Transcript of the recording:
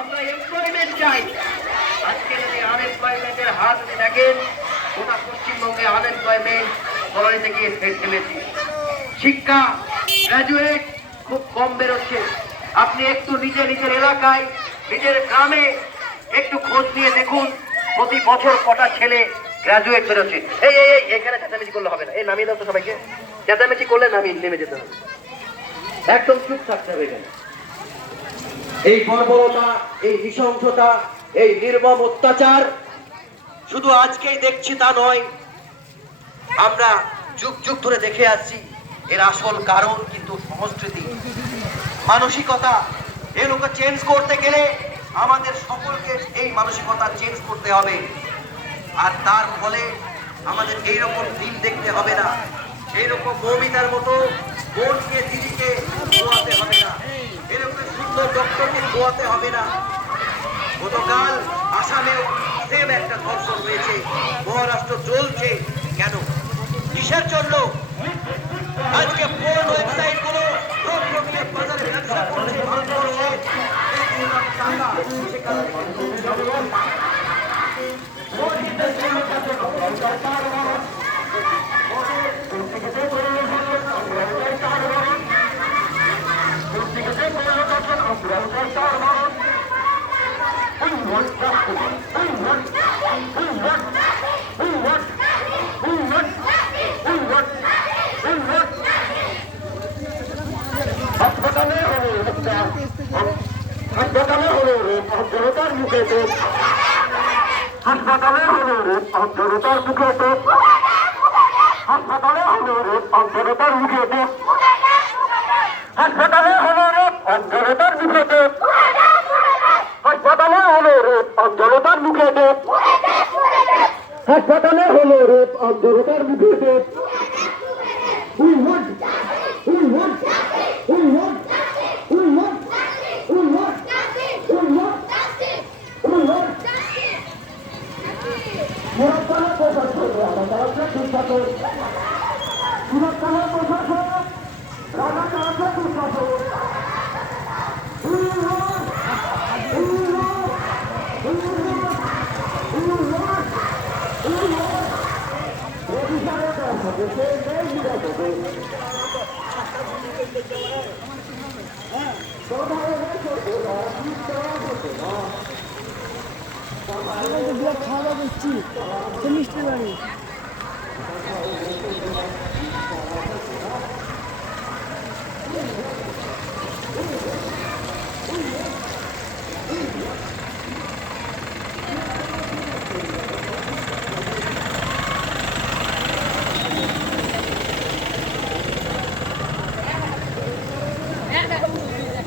আমরা এমপ্লয়মেন্ট চাই। আজকে যদি আনএমপ্লয়মেন্টের হাত দেখেন, গোটা পশ্চিমবঙ্গে আনএমপ্লয়মেন্ট কলোনিতে গিয়ে ফের থেমেছে। শিক্ষা গ্রাজুয়েট খুব কম বেরোচ্ছে। আপনি একটু নিজের এলাকায়, নিজের গ্রামে একটু খোঁজ নিয়ে দেখুন, প্রতি বছর কটা ছেলে গ্রাজুয়েট বেরোচ্ছে। এই এই এখানে চেঁচামেচি করলে হবে না, এই নামিয়ে দাও তো সবাইকে। চেঁচামেচি করলে নেমে যেতে হবে, একদম চুপ থাকতে হবে। এখানে এই বর্বরতা, এই নৃশংসতা, এই নির্মম অত্যাচার শুধু আজকেই দেখছি তা নয়, আমরা যুগ যুগ ধরে দেখে আসছি। এর আসল কারণ কিন্তু সংস্কৃতি, মানসিকতা। এগুলোকে চেঞ্জ করতে গেলে আমাদের সকলকে এই মানসিকতা চেঞ্জ করতে হবে। আর তার ফলে আমাদের এইরকম দিন দেখতে হবে না, এইরকম মৌমিতার মতো বোনকে দিদিকে খোয়াতে হবে না, এরকম সুন্দর ডক্টরকে খোয়াতে হবে না। গতকাল আসামেও সেম একটা ধর্ষণ হয়েছে, মহারাষ্ট্র চলছে। কেন, কিসের জন্য? আজকে পোর্ন ওয়েবসাইট গুলো বাজারে ব্যবসা করছে ভারতবর্ষে। হাসপাতালে হলো জনতার মুখে হাসপাতালে হলো জনতার মুখে হাসপাতালে হলো জনতার মুখে হাসপাতালে হলো জনতার মুখে হাসপাতালে হলো জনতার মুখে হাসপাতালে হলো জনতার মুখে খাওয়া দাওয়া করছি মিষ্টি বাড়ি